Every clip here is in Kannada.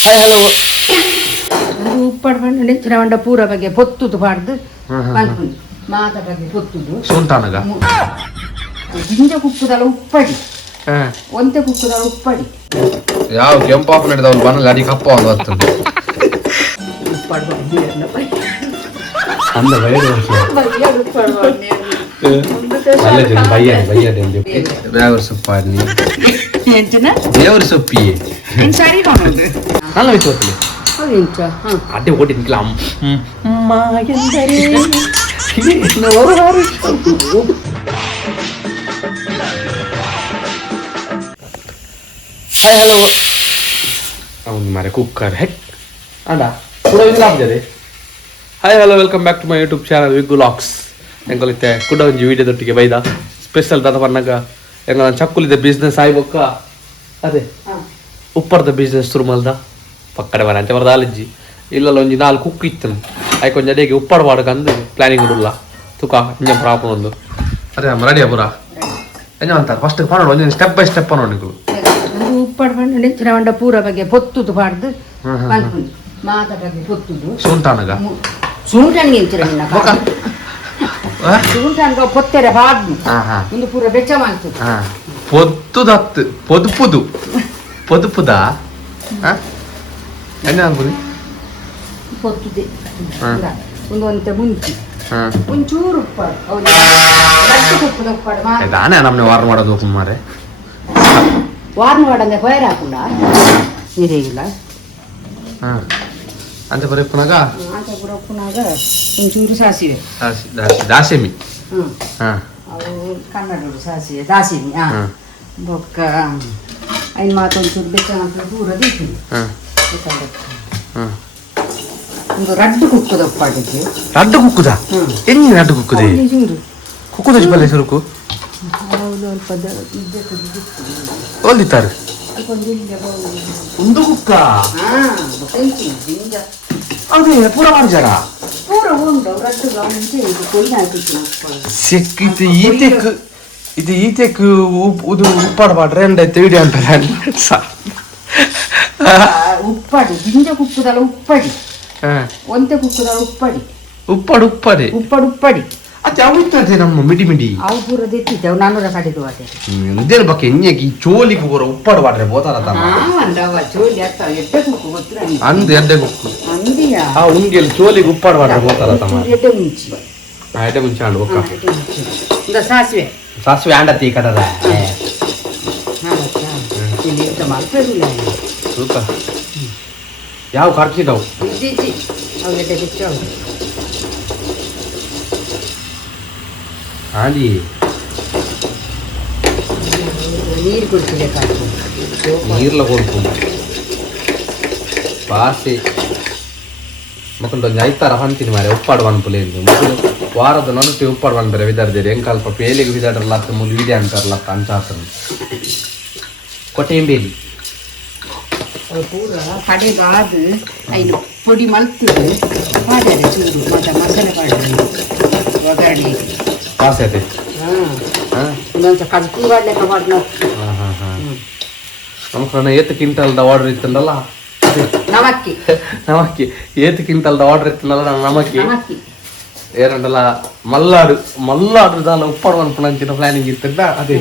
ಹಾಯ್ ಹಲೋ ಅದು ಉಪ್ಪಡು ಬಂದು ನೆಚ್ಚಿನ ಹೊಂಡ ಪೂರ ಬಗ್ಗೆ ಪೊತ್ತುದು ಬಾರ್ದು ಹ್ಮ್ ಹ್ಮ್ ಮಲ್ಪುಂಡು ಮಾತ ಬಗ್ಗೆ ಪೊತ್ತುದು ಸುಂಟಾನಗ ಗಿಂಜ ಕುಕ್ಕುದಲ್ಲ ಉಪ್ಪಡಿ ಒಂತೆ ಕುಕ್ಕುದಲ್ಲ ಉಪ್ಪಡಿ ಯಾವ ಕೆಂಪಾಪ ನಡೆದವ್ರು ಬನ್ನಲ್ಲ ಅಡಿ ಕಪ್ಪ ಒಂದು ಬರ್ತದೆ ಉಪ್ಪಡು ಬಂದು ನೀರನ್ನ ಬೈ. ಅಂದ ಬೈದು ಬೈಯದು ಉಪ್ಪಡು ಬಂದು ನೀರು. ಒಂದು ದೇಶ ಅಲ್ಲೇ ಬಯ್ಯ ಬಯ್ಯದೆ ದೇವರ ಸೊಪ್ಪ ಅಲ್ಲಿ ಎಂಚಿನ ದೇವರ ಸೊಪ್ಪಿಯೇ ಇನ್ ಸರಿ ಕಾಣೋದು നല്ല വിശ്വാസത്തില് ಅದು ಇಂಚ ಹಾಂ അടി ഓടി നിൽക്കാം ಹಾಯ್ ಹಲೋ ಅವ್ನು ಮಾರೆ ಕುಕ್ಕರ್ ಹೆಕ್ ಅಂಡ ಕೂಡ ಇಲ್ಲ ಆಗ್ತದೆ hi hello welcome back to my YouTube channel Viggu LOX ಎಂಗೊಲಿತ್ತೆ ಕೂಡ ಒಂದು ವಿಡಿಯೋದೊಟ್ಟಿಗೆ ಬೈದ ಸ್ಪೆಷಲ್ ದಾದ ಪನ್ನಗ ಎಂಗ ಚಕ್ಕುಲಿದ ಬಿಸ್ನೆಸ್ ಆಯ್ಬೊಕ್ಕ ಅದೇ. ಉಪ್ಪರ್ದ ಬಿಸ್ನೆಸ್ ಶುರು ಮಲ್ದ ಪಕ್ಕಡೆ ಬರ ಅಂತ ಬರದ ಇಲ್ಲ ಇಲ್ಲಲ್ಲ ಒಂಜಿ ನಾಲ್ಕು ಕುಕ್ ಇತ್ತು. ಆಯ್ಕೆ ಒಂಜಿ ಅಡಿಗೆ ಉಪ್ಪಡ ಮಾಡಕಂದು ಪ್ಲಾನಿಂಗ್ ಇಡಲ್ಲ ತುಕ ಇಂಜನ್ ಪ್ರಾಬ್ಲಮ್ ಒಂದು. ಅದೇ ರೆಡಿ ಪೂರ ಎಂಜ ಅಂತಾರೆ ಫಸ್ಟ್ ಮಾಡೋಣ ಒಂಜೊಂದು ಸ್ಟೆಪ್ ಬೈ ಸ್ಟೆಪ್ ಅನ್ನೋಣ ನೀವು ಉಪ್ಪಡ ಬಂದು ಹೊಂಡ ಪೂರ ಬಗ್ಗೆ ಪೊತ್ತುದು. ಮಲ್ಪುಂಡು ಮಾತ ಬಗ್ಗೆ ಪೊತ್ತುದು. ಸುಂಟಾನಗ ಸುಂಟನ್ಗೆ ಎಂಚಿನ ನಿನ್ನ ಸುಂಟನ್ಗ ಪೊತ್ತೆರೆ ಬಾರ್ದು ಹಾ ಹಾ ಒಂದು ಪೂರ ಬೆಚ್ಚ ಮಾಡ್ತದೆ ಹಾ పొద్దుదత్తు పొదుపుదు పొదుపుదా ಎಂಜ ಅನ್ಬೋದು ಪೊತ್ತುದೆ ಹಾ. ಒಂದು ಒಂತ ಮುಂಚಿ ಹಾಂ ಒಂಚೂರು ಉಪ್ಪಾಡು ಹೌದು ಗಟ್ಟಿ ಉಪ್ಪುದ ಉಪ್ಪಾಡು ಮಾತ್ರ ಇದಾನೆ ನಮ್ಮನೆ ವಾರ ಮಾಡೋದು ಓಪನ್ ಮಾರೆ ವಾರ್ನ ವಾಡಂದೆ ಹೊಯರ್ ಹಾಕೊಂಡ ನೀರೇಗಿಲ್ಲ ಹಾಂ ಅಂತ ಬರೀ ಪುನಗ ಆತ ಕೂಡ ಉಪ್ಪುನಾಗ ಒಂಚೂರು ಸಾಸಿವೆ. ದಾಸಿ ದಾಸಿ ದಾಸೆಮಿ. ಹಾಂ. ಅವು ಕನ್ನಡರು ಸಾಸಿವೆ ದಾಸೇಮಿ ಹಾಂ. ಹಾಂ. ಬೊಕ್ಕ ಐದು ಮಾತೊಂಚೂರು ಬೆಚ್ಚ ಮಾತ್ರ ದೂರ ದೀಪಿನಿ ಹಾಂ. ಒಂದು ರಡ್ಡು ಕುಕ್ಕದ ಉಪ್ಪಾಡಿಗೆ ರಡ್ಡು ಕುಕ್ಕುದ. ಎಲ್ಲಿ ರಡ್ಡು ಕುಕ್ಕುದೆ? ಕುಕ್ಕುದ ಬಲ್ಲೆ ಸುರುಕು? ಅಲ್ಪ ಒಂದು ಕುಕ್ಕ? ಅದೇ ಪೂರ ಮಾಡ್ಜಾರ ಪೂರ ಉಂಟು ರಡ್ಡು ಮುಂಚೆ ಇದು ಹಾಕಿತ್ತು ಸಿಕ್ ಇದು ಈತೆಕ್ ಇದು ಈತೆಕ್ ಇದು ಉಪ್ಪಾಡ ಮಾಡ್ರೆ ಎಂಡ ತಿಳಿ ಅಂತಾರೆ ಉಪ್ಪಡಿ ಗಿಂಜ ಕುಕ್ಕುದಲ್ಲ ಉಪ್ಪಡಿ. ಒಂತೆ ಕುಕ್ಕುದಲ್ಲ ಉಪ್ಪಡಿ. ಉಪ್ಪಾಡು ಉಪ್ಪಾಡೆ ಉಪ್ಪಡು ಉಪ್ಪಡಿ. ಅದು ಯಾವಿತ್ತದೆ ನಮ್ಮ ಮಿಡಿ ಮಿಡಿ. ಅವು ಪೂರ ತೆತ್ತಿದ್ದೆವು ನಾನೂರ ಕಡಿದು ಅದೇ. ಇದೇನು ಬಗ್ಗೆ ಎಣ್ಣೆಗೆ ಈ ಚೋಲಿಗೆ ಬರೋ ಉಪ್ಪಾಡು ಮಾಡ್ರೆ ಬೋತಾರ ತಮ್ಮ ಅಂದವ ಚೋಲಿ ಅತ್ತ ಎಡ್ಡೆ ಗೊತ್ತಿರ ಅಂದ್ ಎಡ್ಡೆ ಅಂದಿಯಾ? ಆ ಉಂಗೆಲ್ ಚೋಲಿಗೆ ಉಪ್ಪಾಡು ಮಾಡ್ರೆ ಬೋತಾರ ತಮ್ಮ ಎಡ್ಡೆ ಮುಂಚಿ ಆ ಎಡ್ಡೆ ಮುಂಚೆ ಆಂಡು ಒಕ್ಕ ಹಾ, ಎಡ್ಡೆ ಮುಂಚಿ ಇಂದ ಸಾಸಿವೆ. ಸಾಸಿವೆ ಆಂಡತ್ತಿ ಈ ಕಡದ. ಇಲ್ಲಿ ಎಂತ ಮಾಡ್ಬೇಕಿಲ್ಲ ಸೂಪರ್. ಯಾವ ಖರ್ಚಿದವು ಅವು ಎಡ್ಡೆ ಬಿಚ್ಚವು ಹಾಂಡಿ ನೀರು ಕುಡಿಸಬೇಕಾಗ್ತದೆ ನೀರ್ಲ ಕೊಡ್ತು ಬಾಸೆ ಮಕ್ಕಳು ಒಂದು ಐತಾರ ಹಂತೀನಿ ಮಾರೆ ಉಪ್ಪಾಡು ಅನ್ಪುಲೆ ಎಂದು ಮಕ್ಕಳು ವಾರದ ನಡುಟೆ ಉಪ್ಪಾಡು ಅನ್ಬೇರೆ ವಿದಾರ್ದೇರಿ ಎಂಕಲ್ಪ ಪೇಲಿಗೆ ವಿದಾಡ್ರಲ್ಲ ಅತ್ತ ಮುಲ್ ವಿದೆ ಅಂತಾರಲ್ಲ ಅತ್ತ ಅಂಚಾತನು ಕೊಟ್ಟೆಂಬೇಲಿ ಅವು ಪೂರ ಕಡೆಗಾದು ಐನು ಪೊಡಿ ಮಲ್ತಿದ್ದು ಪಾಡ್ಯಾರೆ ಚೂರು ಮತ್ತು ಮಸಾಲೆ ಪಾಡ್ಯಾರೆ ಒಗ್ಗರಣೆ ಹಾಂ? ಹಾಂ ಇನ್ನೊಂದು ಕಜ್ಪು ಮಾಡ್ಲಿಕ್ಕೆ ಮಾಡ್ನ ಹಾಂ ಹಾಂ ಹಾಂ. ನಮ್ಮ ಕಡೆ ಏತ್ ಕ್ವಿಂಟಲ್ದ ಆರ್ಡರ್ ಇತ್ತಂದಲ್ಲ? ನಮಕ್ಕಿ. ನಮಕ್ಕೆ. ಏತ್ ಕ್ವಿಂಟಲ್ದ ಆರ್ಡರ್ ಇತ್ತಂದಲ್ಲ ನಮಕ್ಕೆ? ಮಲ್ಲಾಡು. ಉಪ್ಪಾಡು ಅನ್ಪುಣಂಚಿನ ಪ್ಲಾನಿಂಗ್ ಇತ್ತಿದ್ದ ಅದೇ.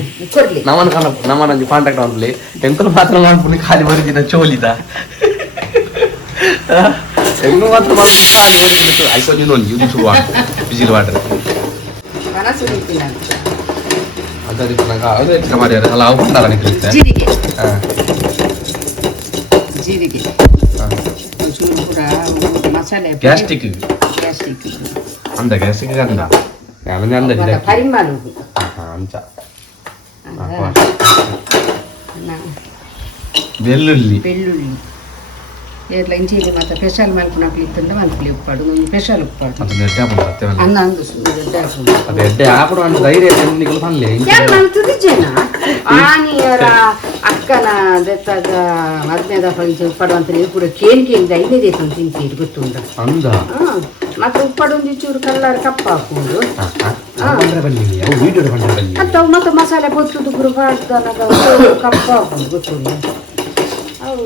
ನಮನ ನಮ್ಮನ ನಮನಂಜಿ ಕಾಂಟ್ಯಾಕ್ಟ್ ಎಂಕಲು ಮಾತ್ರ ಮಾಡ್ಕೊಂಡು ಖಾಲಿ ಬರಿದಿನ ಚೋಲಿದ. ಹೆಂಗು ಮಾತ್ರ ಮಾಡಿ ಖಾಲಿ ಆಯ್ತು ನೀನು ಒಂದು ಯೂಸ್ ಬಿಸಿಲು ವಾಟರ್ ಮನಸ್ಸು ನಿಂತಿಲ್ಲ ಅದೇ ರೀತಿ ನಂಗೆ ಅದೇ ಇಷ್ಟ ಮಾಡ್ಯಾರ ಅಲ್ಲ ಅವು ಬಂದಾಗ ನಿಂತಿರುತ್ತೆ ಜೀರಿಗೆ ಹಾಂ ಜೀರಿಗೆ ಹಾಂ ಒಂಚೂರು ಕೂಡ ಒಂದು ಮಸಾಲೆ ಗ್ಯಾಸ್ಟಿಕ್ ಗ್ಯಾಸ್ಟಿಕ್ ಅಂದ ಗ್ಯಾಸ್ಟಿಕ್ ಅಂದ ಯಾವನೇ ಅಂದ ಮತ್ತೆ ಪರಿಮಳ ಹಾಂ ಅಂಚ ನ- ಬೆಳ್ಳುಳ್ಳಿ ಬೆಳ್ಳುಳ್ಳಿ ಎಲ್ಲ ಇಂಚಿಗೆ ಮತ್ತೆ ಸ್ಪೆಷಲ್ ಮಾಡ್ಕೊಂಡು ಹಾಕ್ಲಿತ್ತಂದ್ರೆ ಮಂತ್ಲಿ ಉಪ್ಪಾಡು ಒಂದು ಸ್ಪೆಷಲ್ ಉಪ್ಪಾಡು ಅದು ಎಡ್ಡೆ ಬರ್ತದೆ ಅನ್ನ ಒಂದು ದೊಡ್ಡ ಹಾಕೊಂಡು ಅದು ಎಡ್ಡೆ ಹಾಕೊಂಡು ಅಂತ ಧೈರ್ಯ ನಿಗಳು ಬರಲಿ ಯಾರು ಮಂತುದಿದ್ದೇನ ಆನಿಯರ ಅಕ್ಕನ ದೆತ್ತಾಗ ಹದಿನೈದ ಪಂಚ ಉಪ್ಪಾಡು ಅಂತ ನೀವು ಕೂಡ ಕೇನ್ ಕೇಳಿದ ಐದೈದು ಅಂತ ತಿಂತೀರಿ ಗೊತ್ತುಂಟ ಅಂದ ಹಾಂ ಮತ್ತೆ ಉಪ್ಪಾಡು ಒಂದು ಚೂರು ಕಲ್ಲರ್ ಕಪ್ಪ ಹಾಕೊಂಡು ಬಂದ್ರೆ ಬನ್ನಿ ಅವು ವಿಡಿಯೋ ಬಂದ್ರೆ ಬನ್ನಿ ಮತ್ತೆ ಅವು ಮತ್ತೆ ಮಸಾಲೆ ಬೊತ್ತುದು ಗುರು ಮಾಡ್ತಾನಾಗ ಕಪ್ಪ ಹಾಕೊಂಡು ಗೊತ್ತುಂಟ ಅವು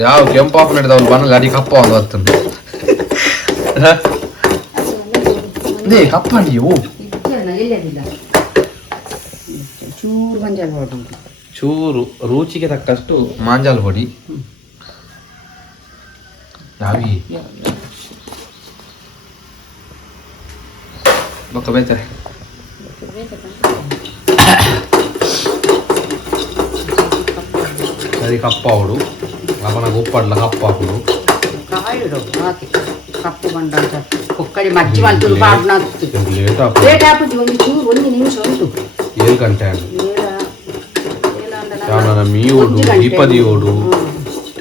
ಯಾವ ಕೆಂಪು ಹಾಪು ನಡೆದ ಅವ್ರು ಅಡಿ ಕಪ್ಪ ಒಂದು ಬರ್ತದೆ ಅದೇ ಕಪ್ಪ ನೀವು ಚೂರು ಚೂರು ರುಚಿಗೆ ತಕ್ಕಷ್ಟು ಮಾಂಜಾಲ್ ಹೊಡಿ ಯಾವಿ ಬಕ್ಕ అది కప్పావుడు మనకు ఉప్పట్ల కప్పాకుడు కాయుడు మాకి కప్పు బండ ఒక్కడి మధ్య వంతులు పాడినారు లేట్ అప్పుడు లేట్ ఆపుది ಒಂದು ಚೂರು ಒಂದು ನಿಮಿಷ ಉಂಟು ఏం కంటే ಏಳ ಏಳ ಅಂದ್ರೆ ನಾನು- చాలా మీ ఓడు ಒಂದು ಗಂಟೆ. దీపది ఓడు ಹ್ಮ್.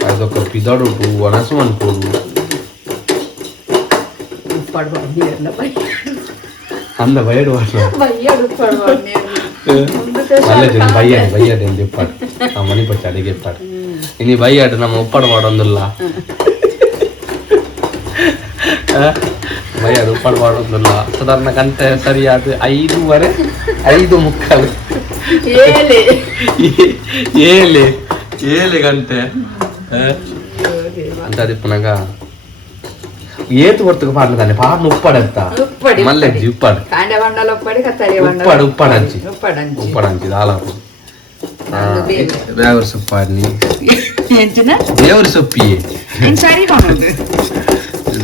అదొక పిదడుడు వనసం అనుకోడు ಉಪ್ಪಾಡು ನೀರೆಲ್ಲ ಬೈ అంద బయడు వాడు ಬೈಯಾಡು ಉಪ್ಪಾಡು మళ్ళీ బయ్యాడు బయ్యాడు ఏం ಮನೆ ಪಟ್ಟಿ ಅಡಿಗೆ ಇರ್ತಾರೆ ನೀ ಬೈ ಆಡು ನಮ್ಮ ಉಪ್ಪಾಡ ಮಾಡೋದಿಲ್ಲ ಬೈ ಅದು ಉಪ್ಪಾಡ ಮಾಡೋದಿಲ್ಲ ಸಾಧಾರಣ ಗಂಟೆ ಸರಿ ಅದು ಐದೂವರೆ ಐದು ಮುಕ್ಕಾಲು ಏಲೆ ಏಲೆ ಗಂಟೆ ಅಂತ ಅದಿಪ್ಪನಾಗ ఏతు కొడుతుకు పాటలు కానీ పాటను ఉప్పాడంతా మళ్ళీ ఉప్పాడు ఉప్పాడు ఉప్పాడంచి ఉప్పాడంచి దాదాపు ಕತ್ತರಿ ಉಪ್ಪಾಡು ಉಪ್ಪಾಡಂಚಿ ಉಪ್ಪಡಂಚಿ ಉಪ್ಪಾಡಂಚಿ ದಾಲಾಪು ನಂದು ಬೇರೆ. ದೇವರ ಸೊಪ್ಪಾಡ್ನಿ ಎಂಚಿನ ದೇವರ ಸೊಪ್ಪಿಯೇ ಇನ್ ಸರಿ ಕಾಣೋದು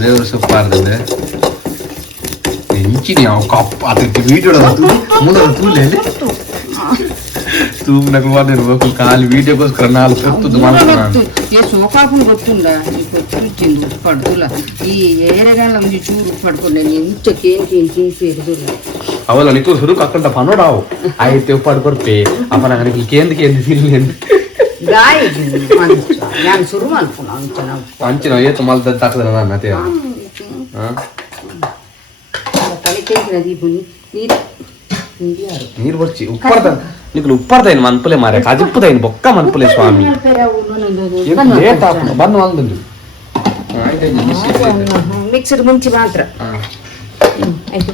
ದೇವರ ಸೊಪ್ಪಾಡ್ದೆ ಎಂಚಿನಿ ಅವ ಕಪ್ಪ ಅದಕ್ಕೆ ವಿಡಿಯೋ ಮುಂದೆ ತೂಲೆ ತೂಮ್ నాకు వాడు కాలి వీడియోకోస్కర నాలుగు పెట్టుతుంది మనకు ఏ సోకాపులు కొట్టుందా నీకు వచ్చింది ఉప్పడుతుల ఈ ఏరగాళ్ళ నుంచి చూరు ఉప్పడుకుండా ఎంత కేన్ కేన్ తీసి ಅವಲ್ಲ ನಿಕ್ಕು ಸುರು ಹಾಕೊಂಡಪ್ಪ ನೋಡಾವು ಆಯ್ತು ಉಪ್ಪಾಡು ಬರ್ಪೆ. ಅಪ್ಪ ನಂಗೆ ನಿಕ್ಲಿಕ್ಕೆ ಎಂದಕ್ಕೆ ಎಂದಿದ್ದು ಇಲ್ಲಿ ನಾನು ಶುರು ಮಾಡ್ಕೊಂಡು ಅಂಚಿನ ಏತು ಮಲ್ದ ತಾಕದ ನಾನು ಅದೇ. ನೀರು. ಬರ್ಚಿ. ಉಪ್ಪಾರ್ದ ನಿಕ್ಲು ಉಪ್ಪಾರ್ದ ಏನು ಮನ್ಪುಲೆ ಮಾರೆ ಕಾಜಿಪ್ಪದ ಏನು ಬೊಕ್ಕ ಮನ್ಪುಲೆ ಸ್ವಾಮಿ? ಬಂದು ಮಲ್ದಂದು ಮಿಕ್ಸರ್ ಮುಂಚೆ ಮಾತ್ರ. ಆಯ್ತು.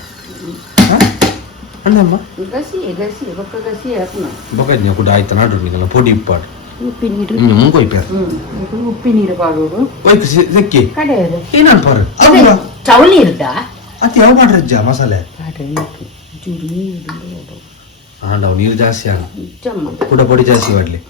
నిమిషాలు ఉప్పాడు ఓడవాలి పొడి పడి ಗಸಿ ಪಡತ್ತ ಅಣ್ಣಮ್ಮ గసి గసి ఒక్క గసి వేస్తున్నాం ಬೊಕ್ಕ ಕೂಡ ಆಯ್ತು ನಾಡು ನಿಗಲ್ಲ ಪೊಡಿ ಇಪ್ಪಾಡು ఉప్పు నీరు ಇನ್ನು ಮುಂಗೆ ಒಯ್ಪಾರು ఇప్పుడు ఉప్పు నీరు పాడు ಒಯ್ತು ಸೆಕ್ಕಿ ಕಡೆ ಏನ್ ಅನ್ಪಾರು చౌ నీరుదా ಅತ್ ಯಾವ ಮಾಡ್ರಜ್ಜ ಮಸಾಲೆ ಚೂರು ನೀರು ಆಂಡವ್ ನೀರು ಜಾಸ್ತಿ ಆಗ ಚಮ್ಮ ಕೂಡ ಪೊಡಿ ಜಾಸ್ತಿ ಮಾಡ್ಲಿ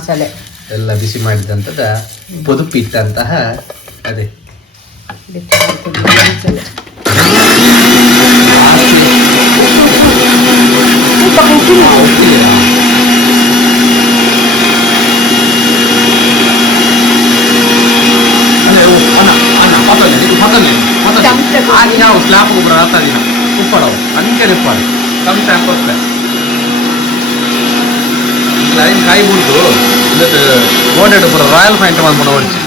ಮಸಾಲೆ ಎಲ್ಲ ಬಿಸಿ ಮಾಡಿದಂಥದ ಪೊದುಪಿಟ್ಟಂತಹ ಅದೇ. ಮಸಾಲೆ ನಾವು ಸ್ಲಾಪ್ ಗೊಬ್ಬರ ಹಾಕ್ತಾದಿನ ಉಪ್ಪಡವು ಅದಕ್ಕೆ ನೆಪ್ಪಾಡು ಕಮ್ಮಿ ಟೈಮ್ ಕೊಡ್ತಾರೆ ಲೈನ್ ಕಾಯಿ ಬಿಡ್ತು ಇದಕ್ಕೆ ಗೋಡೆಡ್ ಪುರ ರಾಯಲ್ ಪಾಯಿಂಟ್ ಮಾಡ್ಕೊಂಡು ಓಡಿಸಿ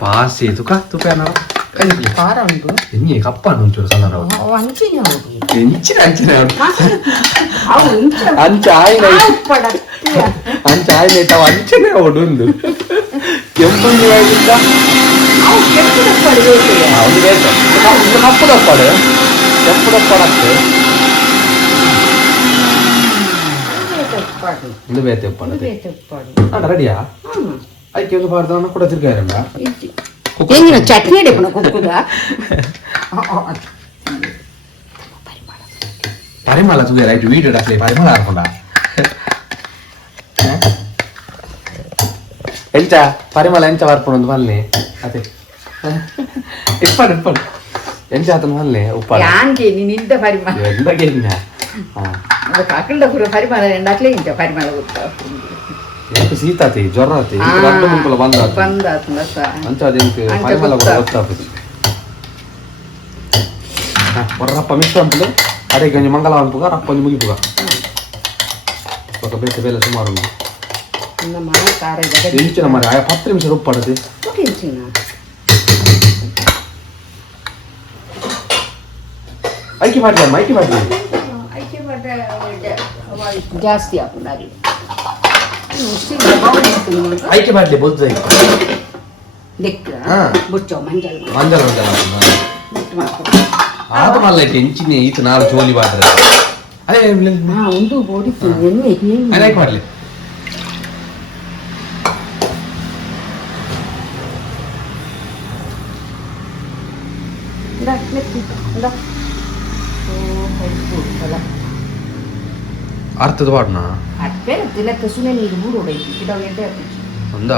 ಪಾಸಿ ತುಕ ತುಕ ನಾವು ಖಾರ ಉಂಟು ಎನ್ನಿ ಕಪ್ಪ ಒಂಚೂರು ಕಲರ್ ಅವು ಅವು ಹಂಚಿನ ಹೌದು ಎಂಚಿನ ಅಂಚಿನ ಅವು ಇಂಚ ಅಂಚ ಆಯ್ನ ಉಪ್ಪಡ ಅಂಚ ಆಯ್ನ ಇಟ್ಟಾವ ಅಂಚನೆ ಅವಡುಂದು ಕೆಂಪು ಆಗಿದ್ದ ಅವು ಕೆಟ್ಟಿದ ಪಡಬೇಕು ಅವನು ಬೇಕು ಇದು ಕಪ್ಪು ದಪ್ಪಾಡು ಕೆಂಪು ದಪ್ಪಾಡತ್ತೆ ಉಪ್ಪಾಡು ಒಂದು ಬೇತೆ ಉಪ್ಪಾಡು ಒಂದು ಬೇತೆ ಉಪ್ಪಾಡು ಆಡ ರೆಡಿಯಾ ಹ್ಮ್ ಅದಕ್ಕೆ ಒಂದು ಪಾಡ್ದವನ್ನ ಕೂಡ ತಿರ್ಗಾರಂಡ ಇಜ್ಜಿ ಎಂಗಿನ ಚಟ್ನಿ ಹಿಡಿಪುಣ ಕುಕ್ಕುದ ಪರಿಮಳ ತುಗೆ ರೈಟ್ ವೀಡಿಯೋ ಡಾಕ್ಲೆ ಪರಿಮಳ ಹಾಕೊಂಡ ಎಂಚ ಪರಿಮಳ ಎಂಚ ಬರ್ಪುಣ ಒಂದು ಮಲ್ಲೆ ಅದೇ ಇಪ್ಪಡು ಇಪ್ಪಡು ಎಂಚ ಆತನ ಮಲ್ಲೆ ಉಪ್ಪಾಡ ಯಾನ್ಗೆ ನೀನು ಇಂಥ ಪರಿಮಳ ಎಂದಗೆ ಇನ್ನ ಹಾ ಅದು ಕಾಕಲ್ದ ಪೂರ ಪರಿಮಳ ಎಂಡಾಕ್ಲೆ ಇಂಥ ಪರಿಮಳ ಗೊತ್ತಾ ಎಂತ ಸೀತಾತಿ ಜ್ವರ ಆತಿ ರಡ್ಡು ಮುಂಕುಲ ಬಂದ ಬಂದ ಮತ್ತ ಅಂತ ಅದಕ್ಕೆ ಅಂಚ ಪರಿಮಳ ಕೂಡ ಗೊತ್ತಾಗ್ತದೆ. ಗೊತ್ತಾಗ್ತದೆ ಹಾ ಒರ್ರಪ್ಪ ಮಿಸ್ ಅಂಪಲೆ ಅದೇ ಗಂಜಿ ಮಂಗಲ ಅನ್ಪುಗ ರಪ್ಪ ಒಂದು ಮುಗಿಪುಗ ఒక ಬೇತೆ ಬೇಲೆ ಸುಮಾರು ಉಂಟು ನಮ್ಮ ಮನೆ ಖಾರ ಇದೆ ಇಂಚಿನ ಮರ ಆ ಹತ್ತು ನಿಮಿಷ ರುಬ್ಬಾಡದೆ ಓಕೆ ಇಂಚಿನ ಐಕಿ ಮಾಡ್ಲಿ ಅಮ್ಮ ಐಕಿ ಮಾಡ್ಲಿ ಜಾಸ್ತಿ ಹಾಕೊಂಡಾರಿ ಐಕಿ ಮಾಡ್ಲಿ ಬೊದ್ದು ಐಕಿ ಲೆಕ್ಕ ಹಾ. ಬುಚ್ಚೋ ಮಂಜಲ್ ಮಂಜಲ ಮಂಜಲ ಬಿಟ್ಟು ಮಾಡ್ಕೊ ಆದ ಮಲ್ಲ ಐತಿ ಇಂಚಿನ ಈತ ನಾಲ್ ಜೋಲಿ ಬಾಡ್ರೆ ಅದೇ ಹಾ ಒಂದು ಬೋಡಿತ್ತು ಎಣ್ಣೆ ಅದೇ ಐಕಿ ಮಾಡ್ಲಿ ಅರ್ಥದ ಬಾಡ್ನ ಅಪ್ಪೆ ದಿನಕ್ಕೆ ಸುನೆ ನೀರು ಬೂರು ಹೊಡೈತಿ ಗಿಡ ಎಡ್ಡೆ ಹಾಕಿಚ್ಚಿ ಒಂದ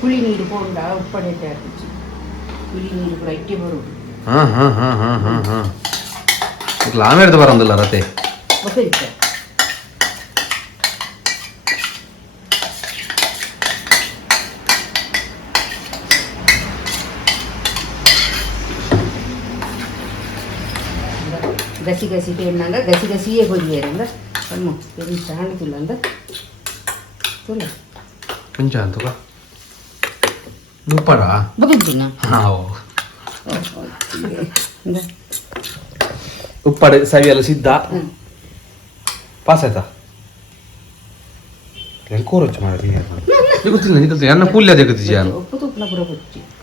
ಹುಳಿ ನೀರು ಬೋಂಡ ಉಪ್ಪಡೆ ಎಡ್ಡೆ ಹಾಕಿಚ್ಚಿ ಹುಳಿ ನೀರು ಕೂಡ ಇಟ್ಟೆ ಬರುದು ಹಾ ಹಾ ಹಾ ಹಾ ಹಾ ಹಾ ಇಟ್ಲ ಆಮೇಲೆ ಬರಂದಿಲ್ಲ ರತೆ ಗೊತ್ತಿರುತ್ತೆ ಗಸಿ ಗಸಿ ಬೇಡಂಗ ಗಸಿ ಗಸಿಯೇ ಹೊರಿಯರಂಗ ಅಮ್ಮ ಏನು ಸಣ್ಣದಿಲ್ಲ ಅಂದ ತುಲ. ಕೊಂಚ ಅಂತಕ ನುಪ್ಪಡ ಬಗ್ಗಿನ ಹಾ ಉಪ್ಪಡೆ ಸವಿ ಎಲ್ಲ ಸಿದ್ಧ ಪಾಸ್ ಆಯ್ತಾ? ಕೂರೊಚ್ಚು ಮಾಡಿ ಗೊತ್ತಿಲ್ಲ ಗೊತ್ತಿಲ್ಲ ನನ್ನ ಕೂಲಿ ಅದೇ ಗೊತ್ತಿದ್ಯಾ ಉಪ್ಪು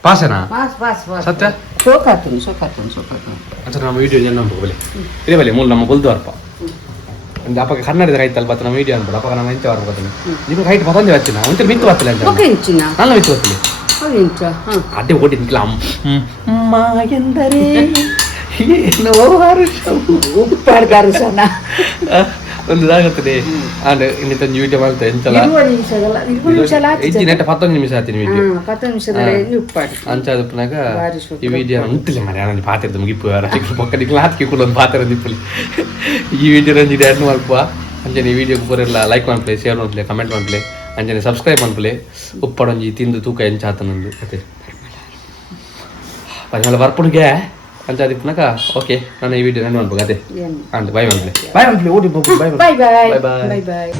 ಪಾಸೇನಾ ಪಾಸ್ ಪಾಸ್ ಪಾಸ್ ಸತ್ಯ? ಸೋಕಾತೀನಿ ಸೋಕಾತೀನಿ ಅಂತ ನಮ್ಮ ವಿಡಿಯೋ ಜನ ಬಲೆ ಇರೇ ಬಲೆ ಮೂಲ ನಮ್ಮ ಬಲ್ದು ಅರ್ಪ ಒಂದು ಅಪ್ಪಗೆ ಕನ್ನಡದ ಹೈಟ್ ಅಲ್ಪ ನಮ್ಮ ವಿಡಿಯೋ ಅನ್ಬೋದು ಅಪ್ಪ ನಮ್ಮ ಎಂತ ಬರ್ಬೋದನ್ನು ನಿಮಗೆ ಹೈಟ್ ಬತ್ತಂದೆ ಬರ್ತೀನಿ ಒಂಚೂರು ಮಿತ್ತು ಬತ್ತಿಲ್ಲ ಅಂತ. ಬೊಕ್ಕ ಇಂಚಿನ? ನನ್ನ ಮಿತ್ತು ಬತ್ತಿಲ್ಲ ಅದು ಓಡಿ ನಿಂತಿಲ್ಲ ಅಮ್ಮ ಎಂದರೆ ಏನೋ ಹರುಷ ಉಪ್ಪಾಡ್ದಾರು ಸಣ್ಣ ಒಂದು ಇದಾಗುತ್ತದೆ ಅಂದ್ರೆ ಇನ್ನಿತ ವಿಡಿಯೋ ಮಾಡ್ತಾ ಎಂತಲ್ಲ. ಹೆಚ್ಚಿನ ನೆಟ್ಟ ಹತ್ತೊಂದು ನಿಮಿಷ ಆತೀನಿ ವಿಡಿಯೋ ನಿಮಿಷದಲ್ಲಿ ಉಪ್ಪಾಡಿ. ಅಂಚಾದ ಪುನಗ. ಈ ವಿಡಿಯೋ ಉಂಟಿಲ್ಲ ಮನೆ ನಾನು ಪಾತ್ರೆ ಮುಗಿಪು ಪಕ್ಕ ನಿಕ್ಲ ಹಾಕಿ ಕೂಡ ಒಂದು ಪಾತ್ರ ದಿಪ್ಪಲಿ ಈ ವಿಡಿಯೋ ರಂಜಿಡೆ ಎರಡು ಮಲ್ಪ ಅಂಜನೆ ಈ ವಿಡಿಯೋ ಪೂರೆಲ್ಲ ಲೈಕ್ ಮಾಡ್ಪ್ಲೆ ಶೇರ್ ಮಾಡ್ಪ್ಲೆ ಕಮೆಂಟ್ ಮಾಡ್ಪ್ಲೆ ಅಂಜನೆ ಸಬ್ಸ್ಕ್ರೈಬ್ ಮಾಡ್ಪ್ಲೆ ಉಪ್ಪಡೊಂಜಿ ತಿಂದು ತೂಕ ಎಂಚಾತ ನಂದು ಮತ್ತೆ ಪರಿಮಳ ಬರ್ಪುಣಿಗೆ ಅಂಚಾದ ಪುನಕ ಓಕೆ ನಾನು ಈ ವಿಡಿಯೋ ನಾನು ಮಾಡ್ಬೇಕು ಅದೇ ಏನು ಅಂಡ್ ಬಾಯ್ ಮಾಡ್ಪ್ಲೆ ಬಾಯ್ ಮಾಡ್ಪ್ಲೆ ಓಡಿ ಬಾಯ್ ಬಾಯ್ ಬಾಯ್ Bye bye. ಬಾಯ್ ಬಾಯ್